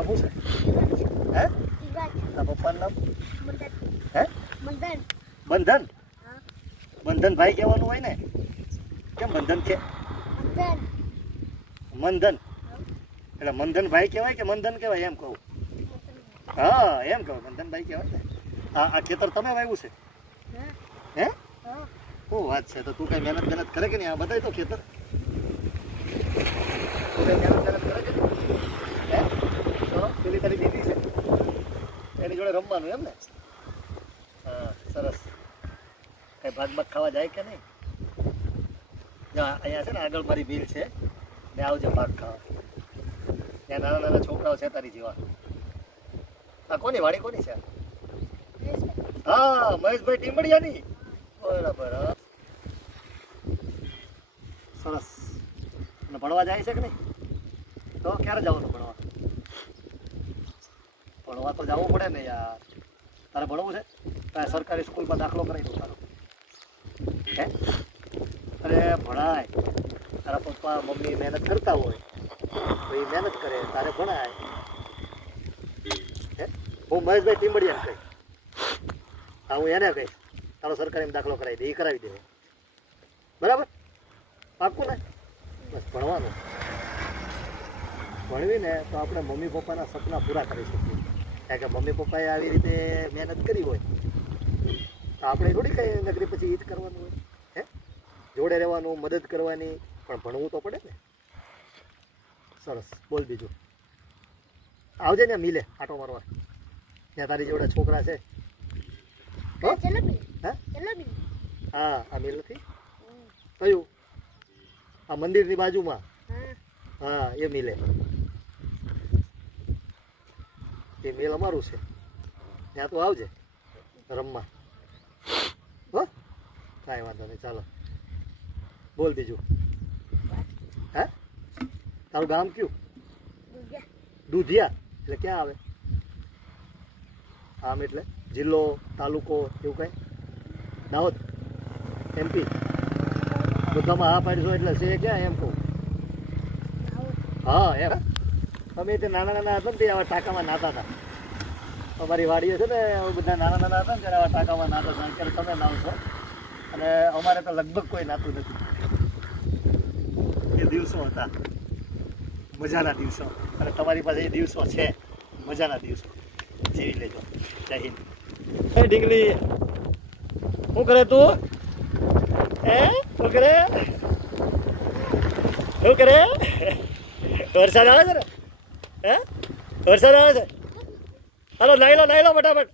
નામ શું છે? હે? તારા પપ્પાનું નામ? હે? બંધન? બંધન ભાઈ કહેવાનું હોય ને? કેમ બંધન છે? મંધન એટલે મંધન ભાઈ કહેવાય કે મંધન કહેવાય એમ કહું? હા એમ કહું, મંધન ભાઈ કહેવાય ને. આ ખેતર તમે વાવ્યું છે? હે? શું વાત છે? તો તું કઈ મહેનત કરે કે નહીં? આ બધાય તો ખેતર તું કઈ મહેનત કરે કે હે? તો પેલી તારી દીદી છે એની જોડે રમવાનું એમ ને? હા સરસ. કઈ ભાગ ખાવા જાય કે નહીં? અહીંયા છે ને આગળ મારી મિલ છે ને, આવજે ભાગ ખાવા. ત્યાં નાના નાના છોકરાઓ છે તારી જેવા. આ કોની વાડી કોની છે? હા મહેશભાઈ ટીમડિયાની. બરાબર. સરસ. અને ભણવા જાય છે કે નહીં? તો ક્યારે જવાનું ભણવા? ભણવા તો જવું પડે ને યાર. તારે ભણવું છે? તારે સરકારી સ્કૂલમાં દાખલો કરાવી દો તારો. હે? અરે ભણાય. તારા પપ્પા મમ્મી મહેનત કરતા હોય તો એ મહેનત કરે, તારે ભણાય. હે? હું મહેશભાઈ ટીમડિયાને કહીશ. હા હું એને કહીશ તારો સરકારીમાં દાખલો કરાવી દે, એ કરાવી દે. બરાબર? પાક્કું ને? બસ ભણવાનું. ભણવીને તો આપણે મમ્મી પપ્પાના સપના પૂરા કરી શકીએ. કારણ કે મમ્મી પપ્પાએ આવી રીતે મહેનત કરી હોય તો આપણે થોડી કઈ નગરી પછી એ જ કરવાનું હોય. હે? જોડે રહેવાનું, મદદ કરવાની, પણ ભણવું તો પડે ને. સરસ. બોલ બીજું. આવજે ને મિલે આટો મારવા. ત્યાં તારી જોડે છોકરા છે. હા આ મિલ નથી કયું? આ મંદિરની બાજુમાં. હા એ મિલે. એ મિલ અમારું છે. ત્યાં તું આવજે રમવા. હો કાંઈ વાંધો નહીં. ચાલો બોલ બીજું. હે? તારું ગામ કયું? દુધિયા. એટલે ક્યાં આવે? આમ એટલે જિલ્લો, તાલુકો એવું કઈ? દાહોદ MP? બધામાં હા પાડીશો એટલે છે ક્યાં એમ કહું? હા એમ. અમે તે નાના નાના હતા ને તે આવા ટાંકામાં નાતા હતા. અમારી વાડીએ છે ને બધા નાના નાના હતા ને ત્યારે આવા ટાંકામાં નાતા હતા. અત્યારે તમે નાવશો અને અમારે તો લગભગ કોઈ નાતું નથી. એ દિવસો હતા મજાના દિવસો, અને તમારી પાસે એ દિવસો છે મજાના દિવસો. જીવી લેજો. જય હિન્દ. હે ઢીંગલી, શું કરે તું? હે શું કરે? શું કરે? વરસાદ આવે છે ને? હે વરસાદ આવે છે? હાલો નાઈ લો ફટાફટ.